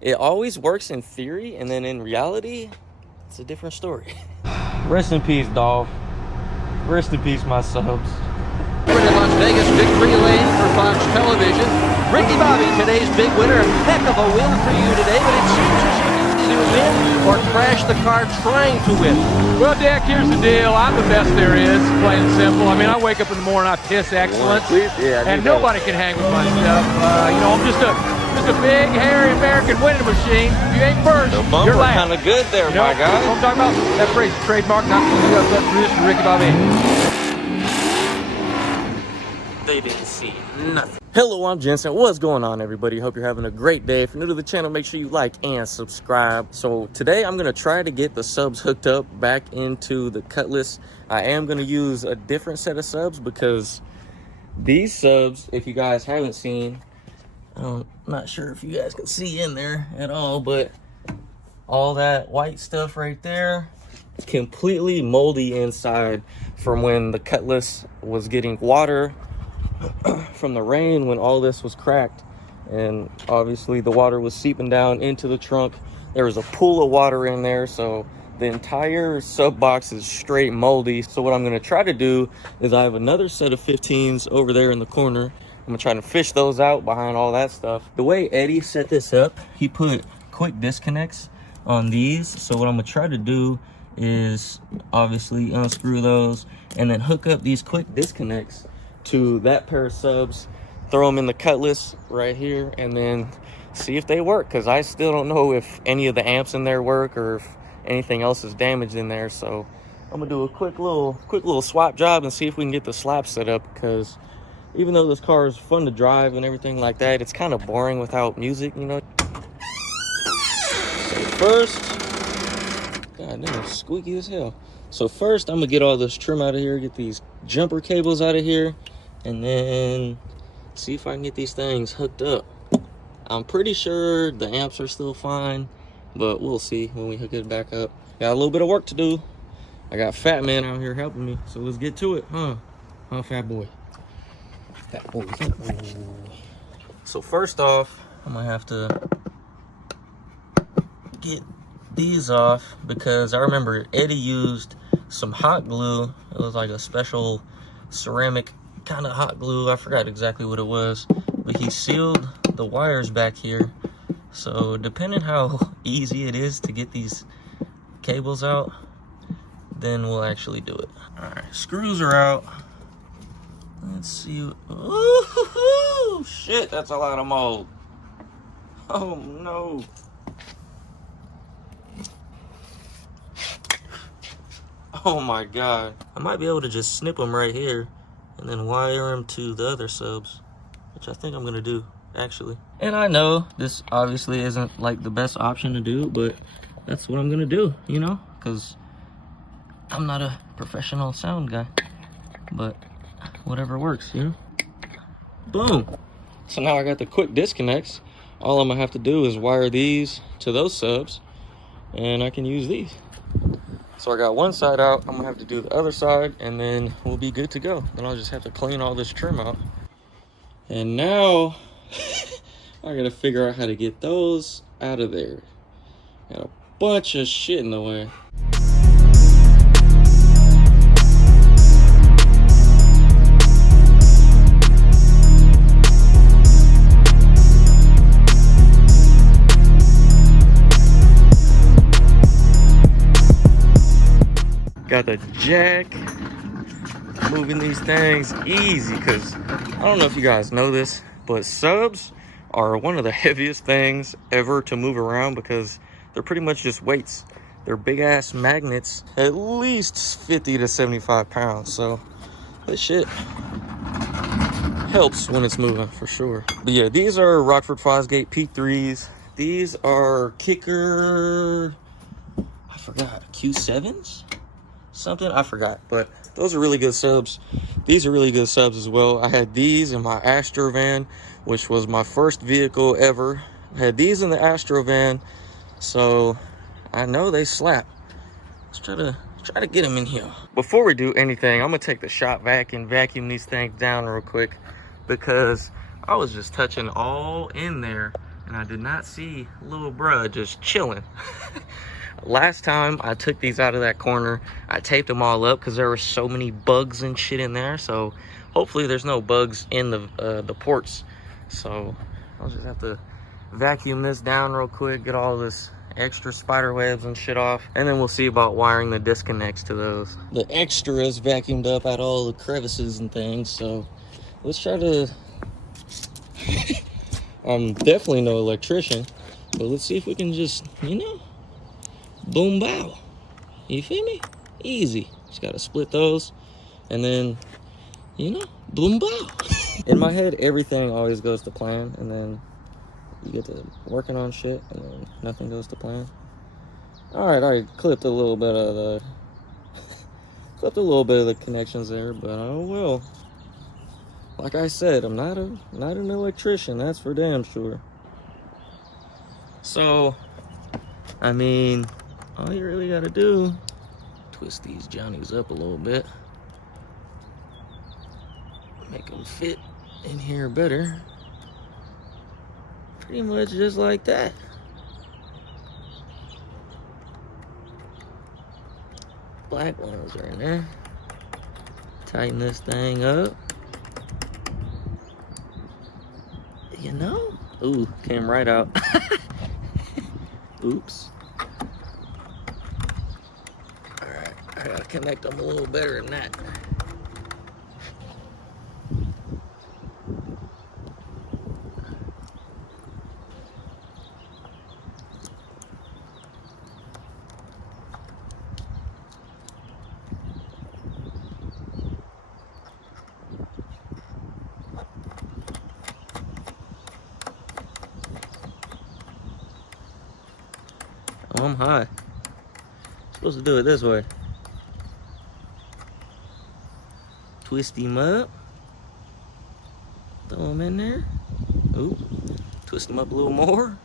It always works in theory, and then in reality, it's a different story. Rest in peace, Dolph. Rest in peace, my subs. We're in Las Vegas victory lane for Fox Television. Ricky Bobby, today's big winner. Heck of a win for you today, but it seems as if you either win or crash the car trying to win. Well, Dak, here's the deal. I'm the best there is, plain and simple. I mean, I wake up in the morning, I piss excellence, and nobody can hang with my stuff. You know, I'm just a big, hairy American winning machine. If you ain't first, The bumper you're last. kind of good there, You know, my guy. that's what I'm talking about. That phrase, trademark, not tradition, Ricky Bobby. They didn't see nothing. Hello, I'm Jensen. What's going on, everybody? Hope you're having a great day. If you're new to the channel, make sure you like and subscribe. So today I'm going to try to get the subs hooked up back into the Cutlass. I am going to use a different set of subs because these subs, if you guys haven't seen, I'm not sure if you guys can see in there at all, but all that white stuff right there, it's completely moldy inside from when the Cutlass was getting water from the rain, when all this was cracked, and obviously the water was seeping down into the trunk. There was a pool of water in there, so the entire sub box is straight moldy. So what I'm going to try to do is, I have another set of 15s over there in the corner. I'm gonna try to fish those out behind all that stuff. The way Eddie set this up, he put quick disconnects on these. So what I'm gonna try to do is obviously unscrew those and then hook up these quick disconnects to that pair of subs, throw them in the Cutlass right here, and then see if they work, because I still don't know if any of the amps in there work or if anything else is damaged in there. So I'm gonna do a quick little swap job and see if we can get the slap set up, because even though this car is fun to drive and everything like that, it's kind of boring without music, you know. So first, god damn, it's squeaky as hell. So first I'm gonna get all this trim out of here, get these jumper cables out of here, and then see if I can get these things hooked up. I'm pretty sure the amps are still fine, but we'll see when we hook it back up. Got a little bit of work to do. I got Fat Man out here helping me, so let's get to it, huh, Fat Boy? Fat Boy, Fat Boy. So first off, I'm gonna have to get these off, because I remember Eddie used some hot glue. It was like a special ceramic kind of hot glue. I forgot exactly what it was, but he sealed the wires back here. So depending how easy it is to get these cables out, then we'll actually do it. All right, screws are out. Let's see. Ooh, shit, that's a lot of mold. Oh no. Oh my god. I might be able to just snip them right here and then wire them to the other subs, which I think I'm gonna do, actually. And I know this obviously isn't like the best option to do, but that's what I'm gonna do, you know, because I'm not a professional sound guy, but whatever works, you know. Boom. So now I got the quick disconnects. All I'm gonna have to do is wire these to those subs, and I can use these. So I got one side out, I'm gonna have to do the other side, and then we'll be good to go. Then I'll just have to clean all this trim out. And now I gotta figure out how to get those out of there. Got a bunch of shit in the way. Got the jack, moving these things easy, because I don't know if you guys know this, but subs are one of the heaviest things ever to move around, because they're pretty much just weights. They're big ass magnets, at least 50 to 75 pounds. So this shit helps when it's moving for sure. But yeah, these are Rockford Fosgate P3s. These are Kicker, I forgot, Q7s? Something, I forgot, but those are really good subs. These are really good subs as well. I had these in my Astro van, which was my first vehicle ever. I had these in the Astro van, so I know they slap. Let's try to get them in here. Before we do anything, I'm gonna take the shop vac and vacuum these things down real quick, because I was just touching all in there and I did not see little bruh just chilling. Last time I took these out of that corner, I taped them all up because there were so many bugs and shit in there. So hopefully there's no bugs in the ports. So I'll just have to vacuum this down real quick, get all this extra spider webs and shit off, and then we'll see about wiring the disconnects to those. The extras vacuumed up out all the crevices and things, so let's try to I'm definitely no electrician, but let's see if we can just, you know, boom bow. You feel me? Easy. Just gotta split those and then, you know, boom bow. In my head, everything always goes to plan, and then you get to working on shit and then nothing goes to plan. All right, clipped a little bit of the connections there, but oh well. Like I said, I'm not an electrician, that's for damn sure. So, I mean, all you really gotta do, twist these Johnnies up a little bit, make them fit in here better. Pretty much just like that. Black ones are in there. Tighten this thing up. You know? Ooh, came right out. Oops. Alright, I gotta connect them a little better than that. Oh, I'm high. Supposed to do it this way. Twist him up. Throw him in there. Ooh. Twist him up a little more.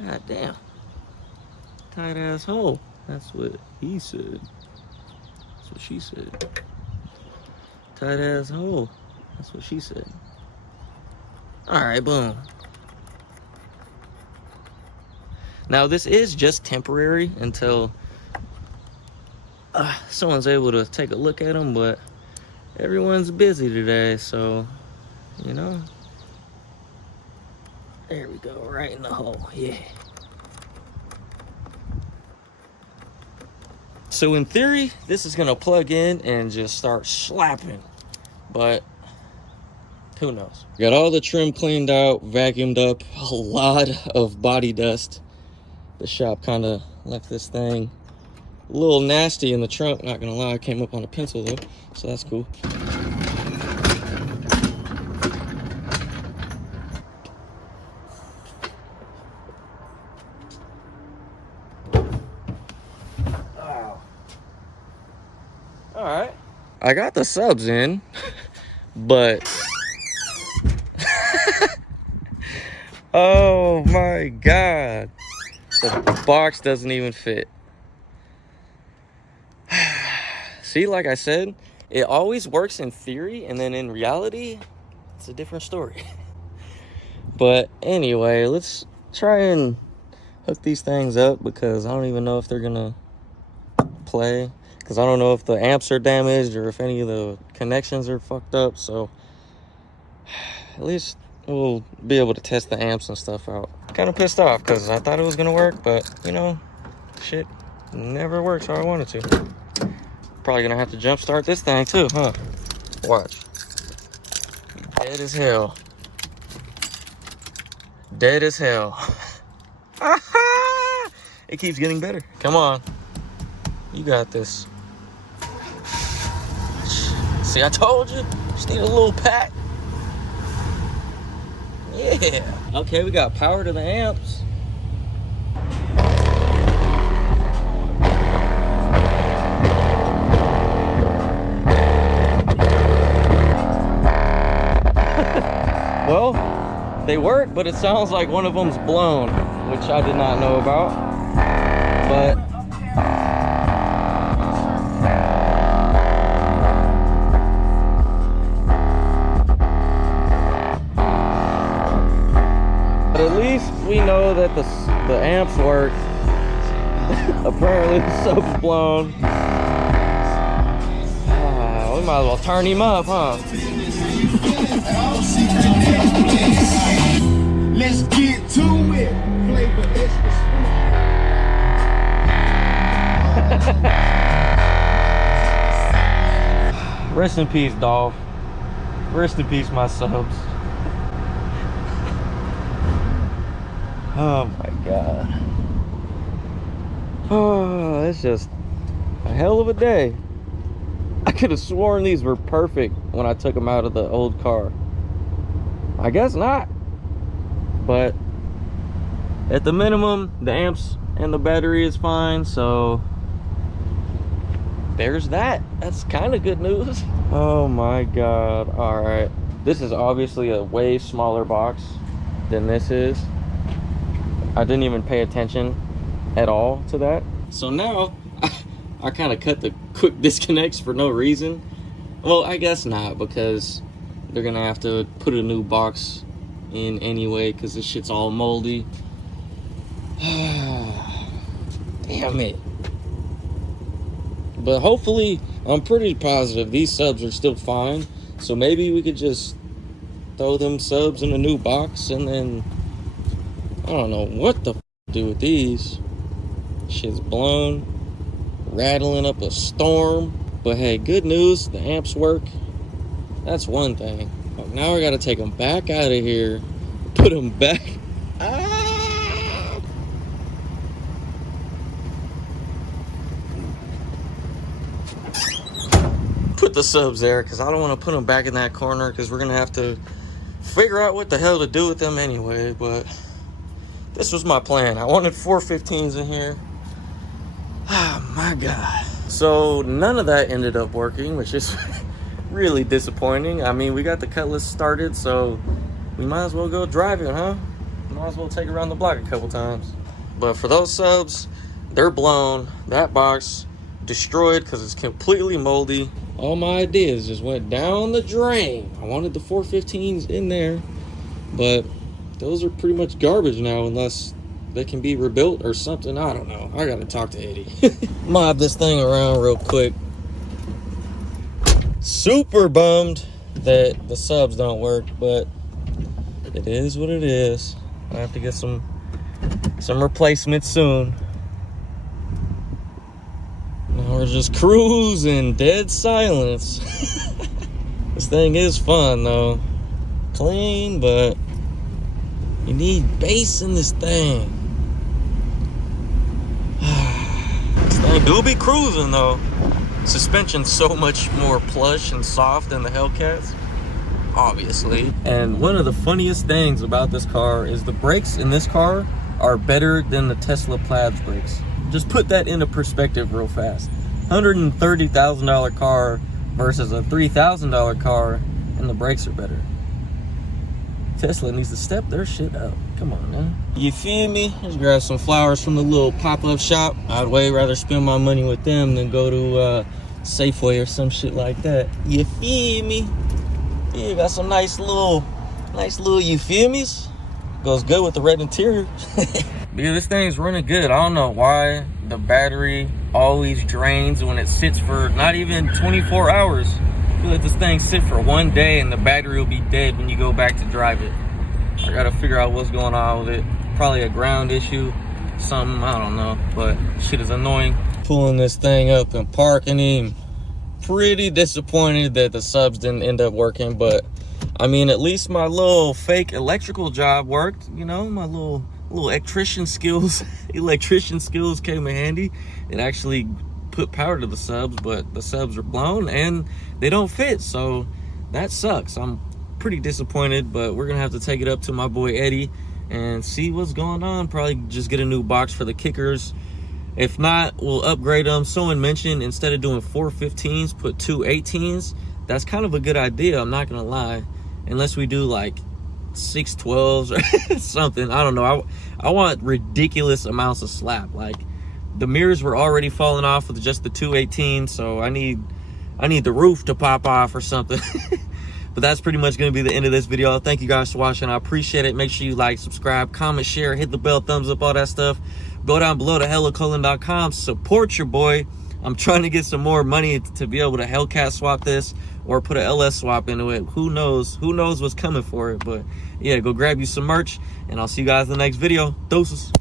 God damn. Tight ass hole. That's what he said. That's what she said. Tight ass hole. That's what she said. Alright, boom. Now this is just temporary until someone's able to take a look at them, but everyone's busy today, so, you know. There we go, right in the hole, yeah. So in theory, this is gonna plug in and just start slapping, but who knows? Got all the trim cleaned out, vacuumed up, a lot of body dust. The shop kind of left this thing a little nasty in the trunk, not gonna lie. I came up on a pencil though, so that's cool. Oh. All right, I got the subs in, but oh my God. The box doesn't even fit. See, like I said, it always works in theory, and then in reality, it's a different story. But anyway, let's try and hook these things up, because I don't even know if they're gonna play, because I don't know if the amps are damaged or if any of the connections are fucked up. So at least we'll be able to test the amps and stuff out. Kind of pissed off because I thought it was gonna work, but you know, shit never works how I wanted to. Probably gonna have to jump start this thing too, huh? Watch. Dead as hell. Dead as hell. It keeps getting better. Come on. You got this. See, I told you. Just need a little pat. Yeah. Okay, we got power to the amps. Well, they work, but it sounds like one of them's blown, which I did not know about. But But at least we know that the amps work. Apparently the sub's blown. We might as well turn him up, huh? Let's get to it. Flavor extra sweet. Rest in peace, Dolph. Rest in peace, my subs. Oh my god. Oh, it's just a hell of a day. I could have sworn these were perfect when I took them out of the old car. I guess not. But at the minimum, the amps and the battery is fine, so there's that. That's kind of good news. Oh my god. All right, this is obviously a way smaller box than this is. I didn't even pay attention at all to that. So now I kind of cut the quick disconnects for no reason. Well, I guess not, because they're gonna have to put a new box in anyway, because this shit's all moldy. Damn it. But hopefully, I'm pretty positive these subs are still fine. So maybe we could just throw them subs in a new box, and then I don't know what the f do with these. Shit's blown, rattling up a storm. But hey, good news, the amps work. That's one thing. But now I gotta take them back out of here, put them back. Put the subs there, because I don't want to put them back in that corner, because we're gonna have to figure out what the hell to do with them anyway. But this was my plan. I wanted 415s in here. Oh my god. So none of that ended up working, which is really disappointing. I mean, we got the Cutlass started, so we might as well go driving, huh? Might as well take it around the block a couple times. But for those subs, they're blown. That box destroyed because it's completely moldy. All my ideas just went down the drain. I wanted the 415s in there, but those are pretty much garbage now, unless they can be rebuilt or something. I don't know. I gotta talk to Eddie. Mob this thing around real quick. Super bummed that the subs don't work, but it is what it is. I have to get some replacements soon. Now we're just cruising, dead silence. This thing is fun though. Clean, but you need bass in this thing. This thing do be cruising though. Suspension's so much more plush and soft than the Hellcats, obviously. And one of the funniest things about this car is the brakes in this car are better than the Tesla Plaid's brakes. Just put that into perspective real fast. $130,000 car versus a $3,000 car, and the brakes are better. Tesla needs to step their shit up. Come on, man. You feel me? Let's grab some flowers from the little pop-up shop. I'd way rather spend my money with them than go to Safeway or some shit like that. You feel me? Yeah, got some nice little you feel me's. Goes good with the red interior. Yeah, this thing's running good. I don't know why the battery always drains when it sits for not even 24 hours. I feel like this thing sit for one day and the battery will be dead when you go back to drive it. I gotta figure out what's going on with it. Probably a ground issue, something, I don't know, but shit is annoying. Pulling this thing up and parking him. Pretty disappointed that the subs didn't end up working, but I mean, at least my little fake electrical job worked, you know, my little electrician skills came in handy. It actually put power to the subs, but the subs are blown and they don't fit, so that sucks. I'm pretty disappointed, but we're gonna have to take it up to my boy Eddie and see what's going on. Probably just get a new box for the kickers. If not, we'll upgrade them. Someone mentioned instead of doing 415s, put 2 18s. That's kind of a good idea, I'm not gonna lie, unless we do like 612s or something. I don't know. I want ridiculous amounts of slap. Like, the mirrors were already falling off with just the 218, so I need the roof to pop off or something. But that's pretty much going to be the end of this video. Thank you guys for watching. I appreciate it. Make sure you like, subscribe, comment, share, hit the bell, thumbs up, all that stuff. Go down below to Helloooimjensen.com. Support your boy. I'm trying to get some more money to be able to Hellcat swap this or put an LS swap into it. Who knows? Who knows what's coming for it? But yeah, go grab you some merch, and I'll see you guys in the next video. Doses.